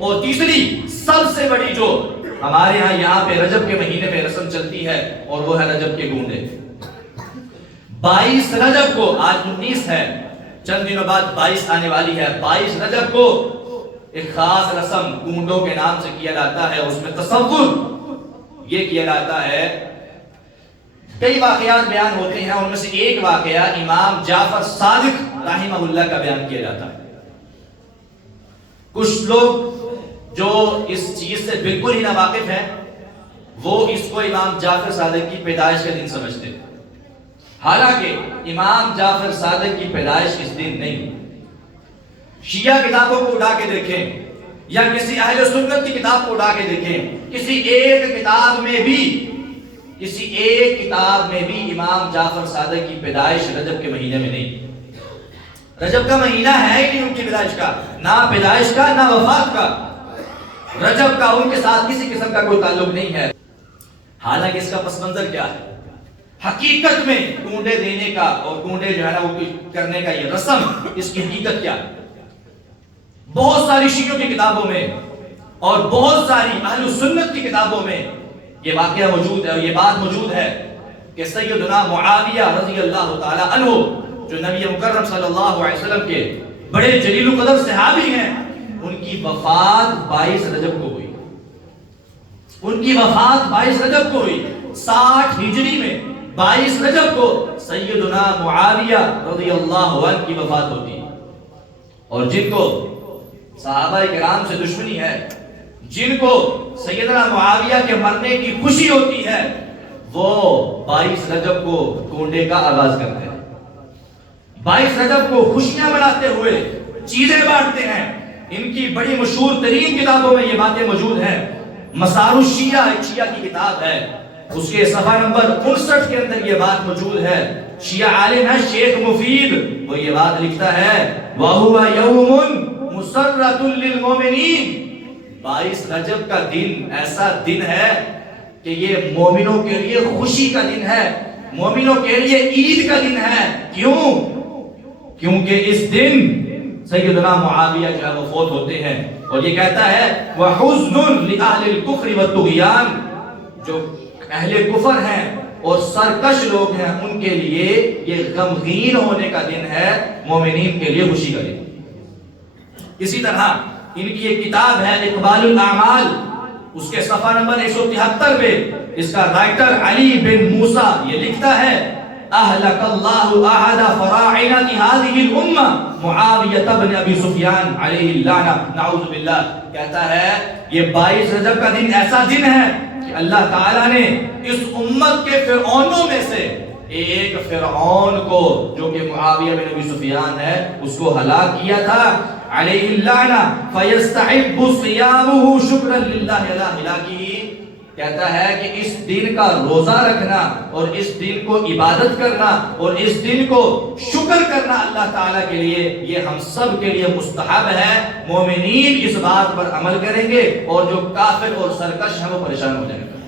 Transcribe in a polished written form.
اور تیسری سب سے بڑی جو ہمارے یہاں پہ رجب کے مہینے میں رسم چلتی ہے اور وہ ہے رجب کے گونڈے۔ 22 رجب کو، آج 19 ہے، چند دنوں بعد 22 آنے والی ہے، 22 رجب کو ایک خاص رسم گونڈوں کے نام سے کیا جاتا ہے۔ اس میں تصور یہ کیا جاتا ہے، کئی واقعات بیان ہوتے ہیں، ان میں سے ایک واقعہ امام جعفر صادق رحمہ اللہ کا بیان کیا جاتا ہے۔ کچھ لوگ جو اس چیز سے بالکل ہی ناواقف ہیں وہ اس کو امام جعفر صادق کی پیدائش کا دن سمجھتے ہیں، حالانکہ امام جعفر صادق کی پیدائش اس دن نہیں۔ شیعہ کتابوں کو اٹھا کے دیکھیں یا کسی اہل سنت کی کتاب کو اٹھا کے دیکھیں، کسی ایک کتاب میں بھی امام جعفر صادق کی پیدائش رجب کے مہینے میں نہیں۔ رجب کا مہینہ ہے ہی نہیں ان کی پیدائش کا، نہ پیدائش کا نہ وفات کا، رجب کا ان کے ساتھ کسی قسم کا کوئی تعلق نہیں ہے۔ حالانکہ اس کا پس منظر کیا ہے؟ حقیقت میں گونڈے دینے کا اور گونڈے جو ہے نا وہ کرنے کا یہ رسم، اس کی حقیقت کیا ہے؟ بہت ساری شیعوں کی کتابوں میں اور بہت ساری اہل سنت کی کتابوں میں یہ واقعہ موجود ہے اور یہ بات موجود ہے کہ سیدنا معاویہ رضی اللہ تعالی عنہ جو نبی مکرم صلی اللہ علیہ وسلم کے بڑے جلیل القدر صحابی ہیں، ان کی وفات 22 رجب کو ہوئی۔ ان کی وفات 22 رجب کو ہوئی، 60 ہجری میں 22 رجب کو سیدنا معاویہ رضی اللہ عنہ کی وفات ہوتی ہے۔ اور جن کو صحابہ کرام سے دشمنی ہے، جن کو سیدنا معاویہ کے مرنے کی خوشی ہوتی ہے، وہ 22 رجب کو گونڈے کا آغاز کرتے ہیں۔ 22 رجب کو خوشیاں مناتے ہوئے چیزیں بانٹتے ہیں۔ ان کی بڑی مشہور ترین کتابوں میں یہ باتیں موجود ہیں۔ مسار الشیعہ ایک شیعہ کی کتاب ہے، اس کے صفحہ نمبر 59 کے اندر یہ بات موجود ہے۔ شیعہ عالم ہے شیخ مفید، وہ یہ بات لکھتا ہے وَهُوَ يَوْمٌ مُسَرَّةٌ لِّلْمُؤْمِنِينَ، 22 رجب کا دن ایسا دن ہے کہ یہ مومنوں کے لیے خوشی کا دن ہے، مومنوں کے لیے عید کا دن ہے۔ کیوں؟ کیونکہ اس دن سیدنا معاویہ جو ہے وہ فوت ہوتے ہیں۔ اور یہ کہتا ہے وَحُزْنٌ لِأَهْلِ الْكُفْرِ وَالطُّغْيَانِ، جو اہل کفر ہیں اور سرکش لوگ ہیں ان کے لیے یہ غمگین ہونے کا دن ہے، مومنین کے لیے خوشی کا دن۔ اسی طرح ان کی ایک کتاب ہے اقبال الاعمال، اس کے صفحہ نمبر 173 پہ اس کا رائٹر علی بن موسیٰ یہ لکھتا ہے اہلک اللہ احد فراعنۃ هذه الامہ معاویہ بن ابی سفیان علیہ اللعنہ، نعوذ باللہ۔ کہتا ہے یہ 22 رجب کا دن ایسا دن ہے کہ اللہ تعالیٰ نے اس امت کے فرعونوں میں سے ایک فرعون کو جو کہ معاویہ بن ابی سفیان ہے اس کو ہلاک کیا تھا، علیہ اللعنہ، فیستحب صیامہ شکرا للہ علی ہلاکہ۔ کہتا ہے کہ اس دن کا روزہ رکھنا اور اس دن کو عبادت کرنا اور اس دن کو شکر کرنا اللہ تعالیٰ کے لیے یہ ہم سب کے لیے مستحب ہے۔ مومنین اس بات پر عمل کریں گے اور جو کافر اور سرکش ہیں وہ پریشان ہو جائیں گے۔